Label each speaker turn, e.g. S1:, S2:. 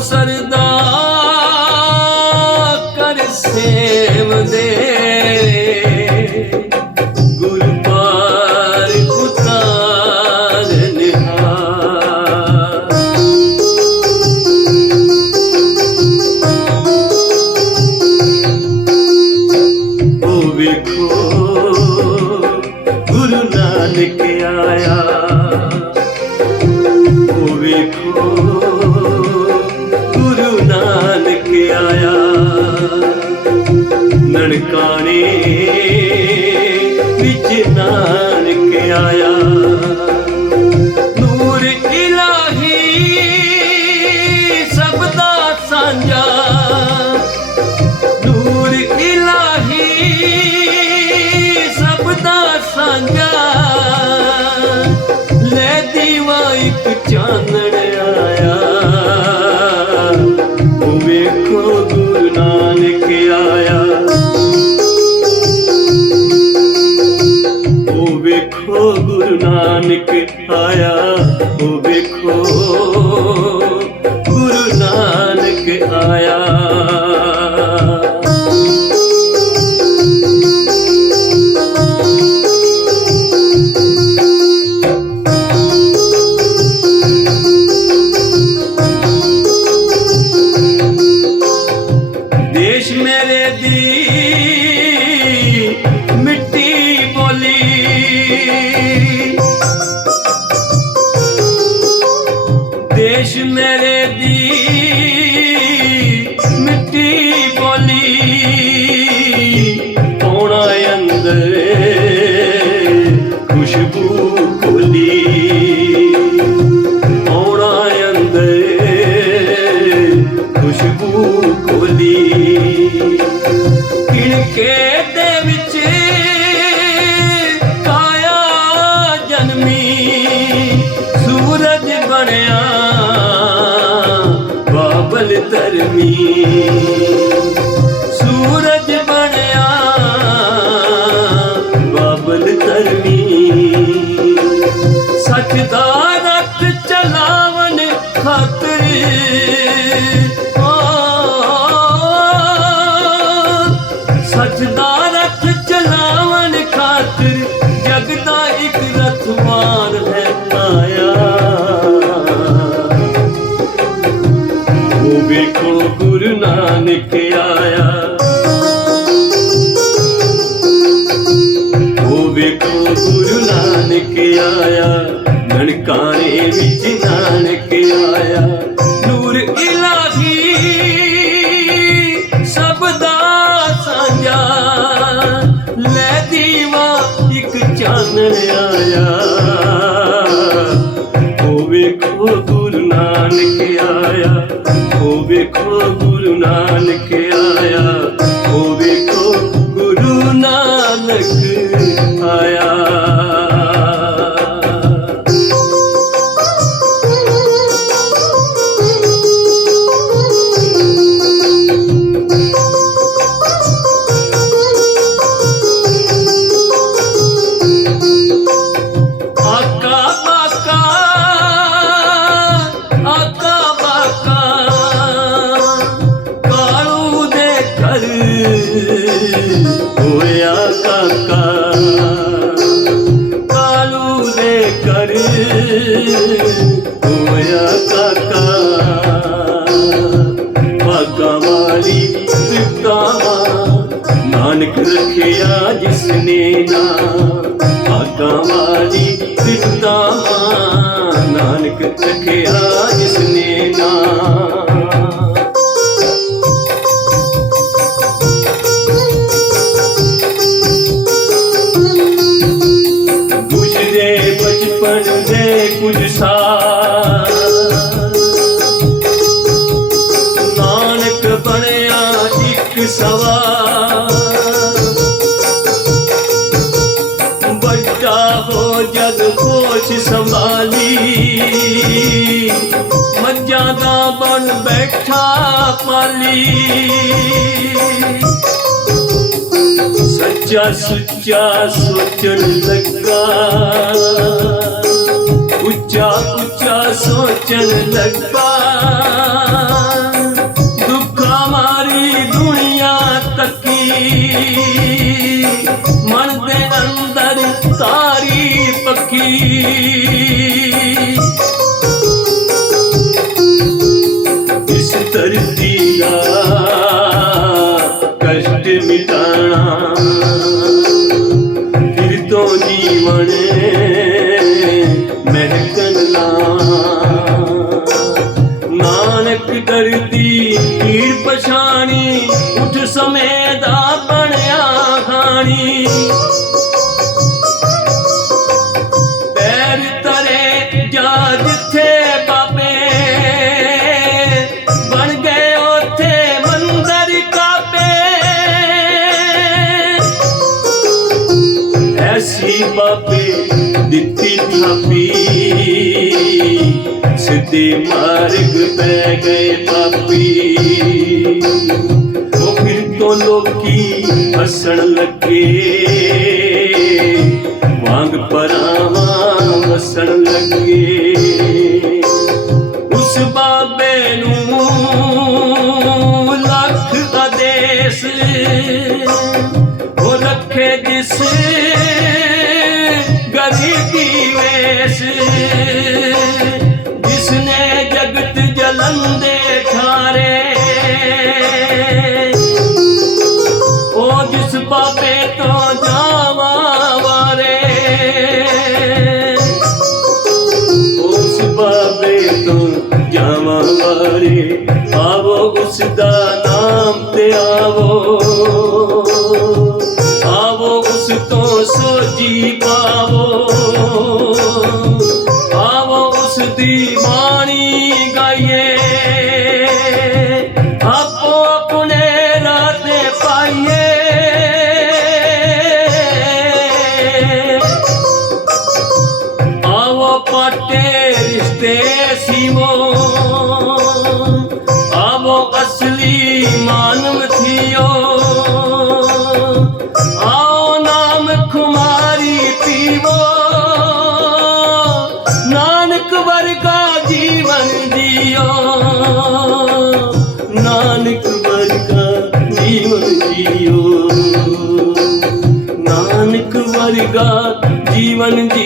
S1: ਸਰਦਾ ਕਰ ਸੇਵਦੇ ਇੱਕ ਚਾਨਣ ਆਇਆ। ਉਹ ਵੇਖੋ ਗੁਰੂ ਨਾਨਕ ਆਇਆ। ਉਹ ਵੇਖੋ ਗੁਰੂ ਨਾਨਕ ਆਇਆ। ਦੇਸ਼ ਮੇਰੇ ਦੀ ਮਿੱਟੀ ਬੋਲੀ। ਪੌਣਾ ਅੰਦਰ ਖੁਸ਼ਬੂ ਕੋਲੀ ਆਉਣਾ ਅੰਦਰ ਖੁਸ਼ਬੂ ਕੋਲੀ ਕਿਣਕੇ ਦੇ ਵਿੱਚ ਕਾਇਆ ਜਨਮੀ। ਸੂਰਜ ਬਣਿਆ ਧਰਮੀ। ਸੂਰਜ ਬਣਿਆ ਬਾਬਲ ਧਰਮੀ। ਸੱਚ ਦਾ ਰੱਖ ਚਲਾਵਨ ਖਾਤਰ ਵਿੱਚ ਨਾਨਕ ਆਇਆ। ਨੂਰ ਇਲਾਹੀ ਸਭ ਦਾ ਸਾਂਝਾ। ਲੈ ਦੀਵਾ ਇੱਕ ਚਾਨਣ ਆਇਆ। ਉਹ ਵੇਖੋ ਗੁਰੂ ਨਾਨਕ ਆਇਆ। ਉਹ ਵੇਖੋ ਗੁਰੂ ਨਾਨਕ ਰੱਖਿਆ ਜਿਸਨੇ ਨਾ। ਗੁਜ਼ਰੇ ਬਚਪਨ ਦੇ ਕੁਝ ਸਾਲ। ਨਾਨਕ ਬਣਿਆ ਇੱਕ ਸਵਾਲ। ਵੱਡਾ ਹੋ ਜਦ ਹੋਸ਼ ਸੰਭਾਲ ਮੱਝਾਂ ਦਾ ਬਣ ਬੈਠਾ ਪਾਲੀ। ਸੱਚਾ ਸੁੱਚਾ ਸੋਚਣ ਲੱਗਾ। ਉੱਚਾ ਉੱਚਾ ਸੋਚਣ ਲੱਗਾ। ਕਰਦੀ ਪੀੜ ਪਛਾਣੀ ਉਠ ਸਮੇਂ ਦਾ ਬਣਿਆ ਖਾਣੀ ਸਿੱਧੇ ਮਾਰਗ ਪੈ ਗਏ ਪਾਪੀ। ਉਹ ਫਿਰ ਤੋਂ ਲੋਕੀ ਹੱਸਣ ਲੱਗੇ। ਵਾਂਗ ਪਰਾਵਾਂ ਵਸਣ ਲੱਗੇ। ਉਸ ਬਾਬੇ ਨੂੰ ਲੱਖ ਆਦੇਸ਼ ਉਹ ਰੱਖੇ ਜਿਸ ਜਾਵਾ ਆਵੋ ਉਸ ਦਾ ਨਾਮ ਤੇ ਆਵੋ। ਆਵੋ ਉਸ ਤੋਂ ਸੋਜੀ ਪਾਵੋ। ਆਵੋ ਅਸਲੀ ਮਾਨਵ ਥਿਓ। ਆਓ ਨਾਮ ਖੁਮਾਰੀ ਪੀਵੋ। ਨਾਨਕ ਵਰਗਾ ਜੀਵਨ ਜੀਓ। ਨਾਨਕ ਵਰਗਾ ਜੀਵਨ ਜੀਓ। ਨਾਨਕ ਵਰਗਾ ਜੀਵਨ ਜੀਓ।